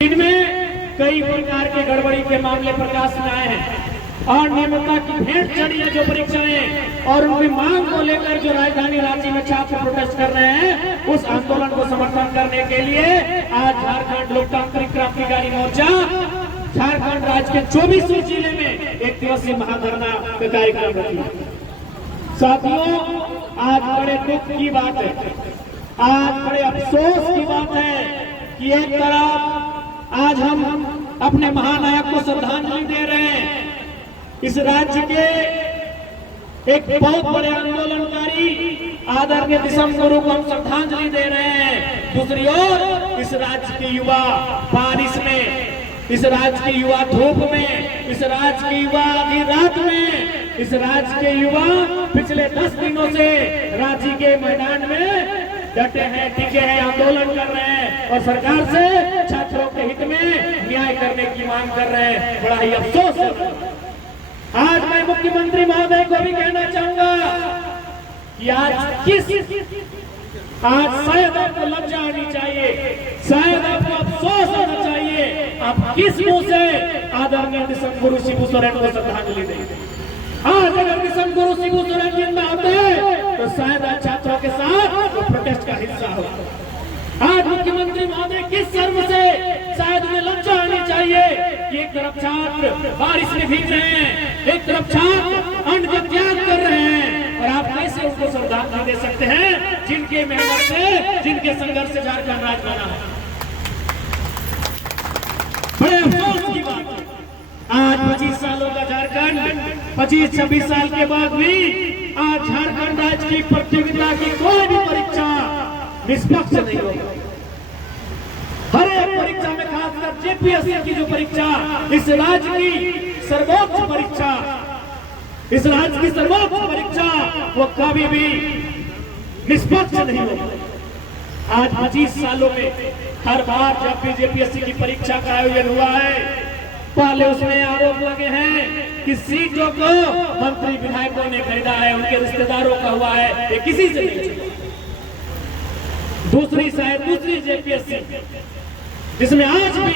इनमें कई प्रकार के गड़बड़ी के मामले प्रकाश में आए हैं और नियमितता की भेंट चढ़ी है जो परीक्षाएं और उनकी मांग को लेकर जो राजधानी रांची में छात्र प्रोटेस्ट कर रहे हैं, उस आंदोलन को समर्थन करने के लिए आज झारखंड लोकतांत्रिक क्रांतिकारी मोर्चा झारखंड राज्य के 24 जिले में एक दिवसीय महाधरना का कार्यक्रम रखी। साथियों, आज बड़े दुख की बात है, आज बड़े अफसोस की बात है कि एक तरफ आज हम अपने महानायक को श्रद्धांजलि दे रहे हैं, इस राज्य के एक बहुत बड़े आंदोलनकारी आदरणीय दिसम गुरु को हम श्रद्धांजलि दे रहे हैं। दूसरी ओर इस राज्य के युवा बारिश में, इस राज्य के युवा धूप में, इस राज्य के युवा आधी रात में, इस राज्य के युवा पिछले 10 दिनों से रांची के मैदान में डटे हैं, टिके हैं, आंदोलन कर रहे हैं और सरकार से छात्रों के हित में न्याय करने की मांग कर रहे हैं। बड़ा ही अफसोस है। आज मैं मुख्यमंत्री महोदय को भी कहना चाहूंगा कि आज शायद आपको लज्जा आनी चाहिए, शायद आपको अफसोस होना चाहिए, आप किस मुंह से आदरणीय दिसम गुरु शिबू सोरेन को श्रद्धांजलि देंगे। आज अगर दिसम गुरु शिबू सोरेन जिंदा होते तो शायद आज छात्रों के साथ तो प्रोटेस्ट का हिस्सा होगा। आज मुख्यमंत्री महोदय किस शर्म से, शायद उन्हें लज्जा आनी चाहिए कि एक तरफ छात्र बारिश में भीग रहे हैं, एक तरफ छात्र अन्न का त्याग कर रहे हैं और आप कैसे उनको श्रद्धांजलि दे सकते हैं जिनके मेहनत से, जिनके संघर्ष से झारखंड राज्य बना है। बड़े अफसोस की बात है, आज 25 सालों का झारखंड 25-26 साल के बाद भी आज झारखंड राज्य की प्रतियोगिता की कोई भी परीक्षा निष्पक्ष नहीं होगी। हर एक परीक्षा में, खासकर जेपीएससी की जो परीक्षा, इस राज्य की सर्वोच्च परीक्षा, इस राज्य की सर्वोच्च परीक्षा, वो कभी भी निष्पक्ष नहीं होगी। आज 25 सालों में हर बार जब भी जेपीएससी की परीक्षा का आयोजन हुआ है, पहले उसमें आरोप लगे हैं कि सीटों को मंत्री विधायकों ने खरीदा है, उनके रिश्तेदारों का हुआ है, ये किसी से नहीं चला। दूसरी जेपीएससी जिसमें आज भी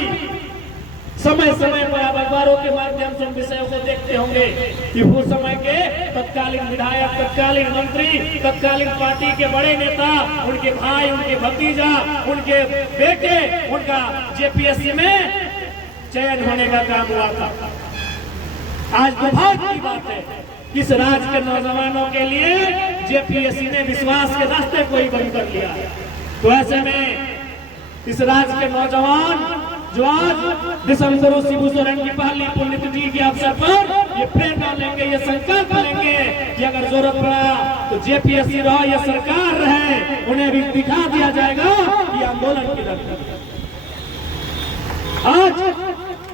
समय समय पर आप अखबारों के माध्यम से विषयों को देखते होंगे कि वो समय के तत्कालीन विधायक, तत्कालीन मंत्री, तत्कालीन पार्टी के बड़े नेता, उनके भाई, उनके भतीजा, उनके बेटे, उनका जेपीएससी में चयन होने का काम हुआ था। आज दुर्भाग्य की बात है कि इस राज्य के नौजवानों के लिए जेपीएससी ने विश्वास के रास्ते को ही बंद कर लिया। तो ऐसे में इस राज्य के नौजवान जो आज दिसम गुरु शिबू सोरेन की पहली पुण्यतिथि के अवसर पर ये प्रेरणा लेंगे, ये संकल्प लेंगे कि अगर जरूरत पड़ा तो जेपीएससी रहो या सरकार रहे, उन्हें भी दिखा दिया जाएगा कि आंदोलन की लड़ाई। आज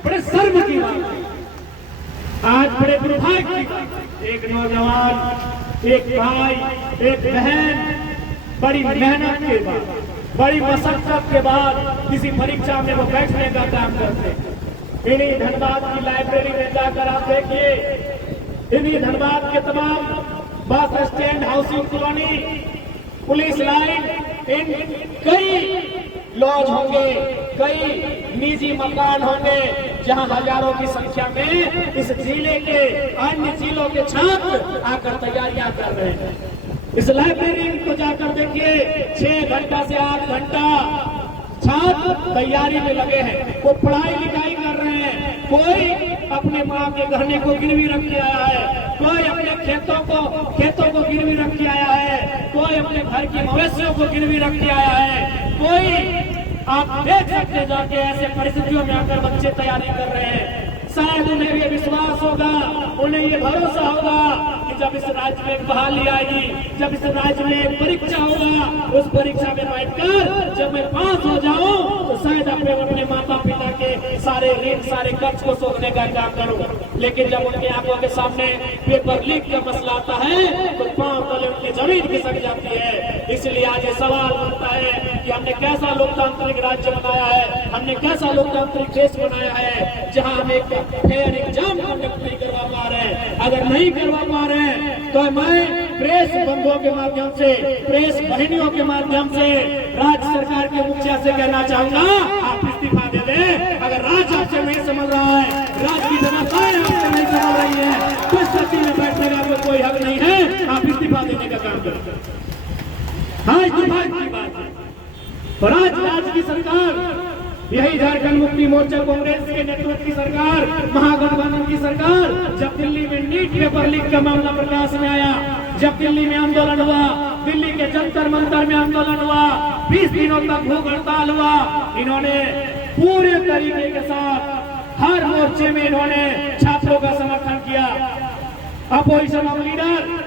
बड़े शर्म की बात है, आज बड़े दुर्भाग्य की बात है, एक नौजवान, एक भाई, एक बहन बड़ी मेहनत के बाद, बड़ी मशक्कत के बाद किसी परीक्षा में वो बैठने का काम करते हैं। इन्हीं धनबाद की लाइब्रेरी में जाकर आप देखिए, इन्हीं धनबाद के तमाम bus stand, housing colony, police line, इन कई लॉज होंगे, कई निजी मकान होंगे जहां हजारों की संख्या में इस जिले के अन्य जिलों के छात्र आकर तैयारियां कर रहे हैं। इस लाइब्रेरी को जाकर देखिए, 6 घंटा से 8 घंटा छात्र तैयारी में लगे हैं, वो पढ़ाई लिखाई कर रहे हैं। कोई अपने माँ के गहने को गिरवी रख के आया है, कोई अपने खेतों को गिरवी रख के आया है, कोई अपने घर की मवेशियों को गिरवी रख के आया है, कोई आप देख सकते जाके ऐसे परिस्थितियों में आकर बच्चे तैयारी कर रहे हैं। शायद उन्हें ये विश्वास होगा, उन्हें ये भरोसा होगा कि जब इस राज्य में बहाली आएगी, जब इस राज्य में एक परीक्षा होगा, उस परीक्षा में बैठकर जब मैं पास हो जाऊं तो शायद अपने माता पिता के सारे ऋण, सारे कर्ज को सोखने का काम करूं। लेकिन जब उनके आंखों के सामने पेपर लीक का मसला आता है तो पांव तले उनकी जमीन खिसक जाती है। इसलिए आज ये सवाल उठता है कि हमने कैसा लोकतांत्रिक राज्य बनाया है, हमने कैसा लोकतांत्रिक देश बनाया है जहां हम एक फेयर एग्जाम कंडक्ट नहीं करवा पा रहे हैं। अगर नहीं करवा पा रहे हैं तो मैं प्रेस बंधुओं के माध्यम से, प्रेस बहनियों के माध्यम से राज्य सरकार के मुखिया से कहना चाहूंगा, आप इस्तीफा दे दे। अगर राज आपसे नहीं समझ रहा है, राज की व्यवस्थाएं आपसे नहीं समझ रही है, तो स्थिति में बैठने का आपको कोई हक नहीं है। आप इस्तीफा देने का काम करें। हाँ, इस्तीफा की बात है। और आज राज्य की सरकार, यही झारखंड मुक्ति मोर्चा कांग्रेस के नेतृत्व की सरकार, महागठबंधन की सरकार, जब दिल्ली में नीट पेपर लीक का मामला प्रकाश में आया, जब दिल्ली में आंदोलन हुआ, दिल्ली के जंतर मंतर में आंदोलन हुआ, 20 दिनों तक भूख हड़ताल हुआ, इन्होंने पूरे तरीके के साथ हर मोर्चे में इन्होंने छात्रों का समर्थन किया। Opposition of leader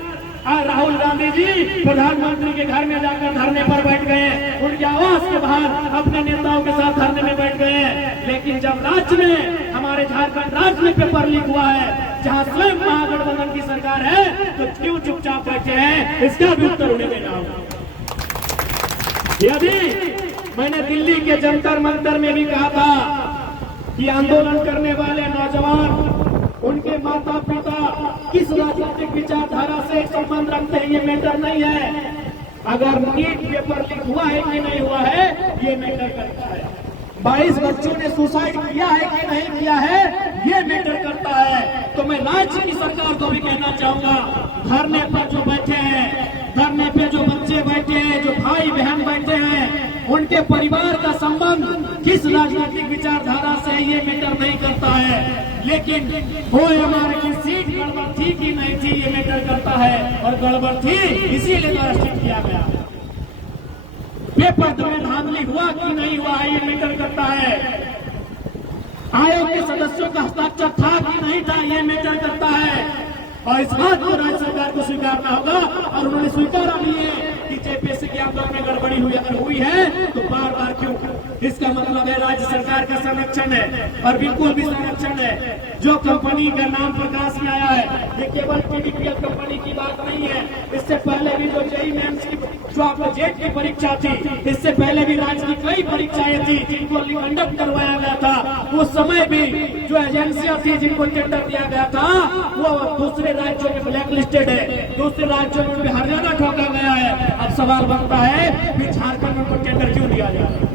Rahul Gandhi ji प्रधानमंत्री के घर में जाकर धरने पर बैठ गए, उनके आवास के बाहर अपने नेताओं के साथ धरने में बैठ गए। लेकिन जब राज्य में, हमारे झारखंड राज्य में पेपर लीक हुआ है, जहां स्वयं महागठबंधन की सरकार है, तो क्यों चुपचाप बैठे हैं, इसका भी उत्तर उन्हें देना होगा। यदि मैंने दिल्ली के जंतर मंतर में भी कहा था कि आंदोलन करने वाले नौजवान, उनके माता पिता किस राजनीतिक विचारधारा से संबंध रखते हैं, ये मैटर नहीं है। अगर नीट पेपर लीक हुआ है कि नहीं हुआ है, ये मैटर करता है। 22 बच्चों ने सुसाइड किया है कि नहीं किया है, ये मैटर करता है। तो मैं राज्य की सरकार को भी कहना चाहूंगा, धरने पर जो बैठे हैं, धरने पे जो बच्चे बैठे हैं, जो भाई बहन बैठे हैं, उनके परिवार का संबंध किस राजनीतिक विचारधारा से, ये मैटर नहीं करता है। लेकिन वो हमारे की सीट गड़बड़ थी कि नहीं थी, ये मैटर करता है। और गड़बड़ थी, इसीलिए तो अरेस्ट किया गया। पेपर में धांधली हुआ कि नहीं हुआ है, ये मैटर करता है। आयोग के सदस्यों का हस्ताक्षर था कि नहीं था, ये मैटर करता है। और इस बात को राज्य सरकार को स्वीकारना होगा, और उन्होंने स्वीकारा भी है कि जेपीएससी के आंदोलन में गड़बड़ी हुई, अगर हुई है तो बार बार क्यों। इसका मतलब है राज्य सरकार का संरक्षण है, और बिल्कुल भी संरक्षण है। जो कंपनी का नाम प्रकाश में आया है, ये केवल टीडीपीएल कंपनी की बात नहीं है। इससे पहले भी जो जेईई मेंस की, जो आपको जेट की परीक्षा थी, इससे पहले भी राज्य की कई परीक्षाएं थी जिनको कंडक्ट करवाया गया था। उस समय भी जो एजेंसियां थी जिनको टेंडर दिया गया था, वो दूसरे राज्यों में ब्लैक लिस्टेड है, दूसरे राज्यों में हर जगह ठोका गया है। अब सवाल बनता है कि झारखंड में उनको टेंडर क्यों दिया जा रहा है।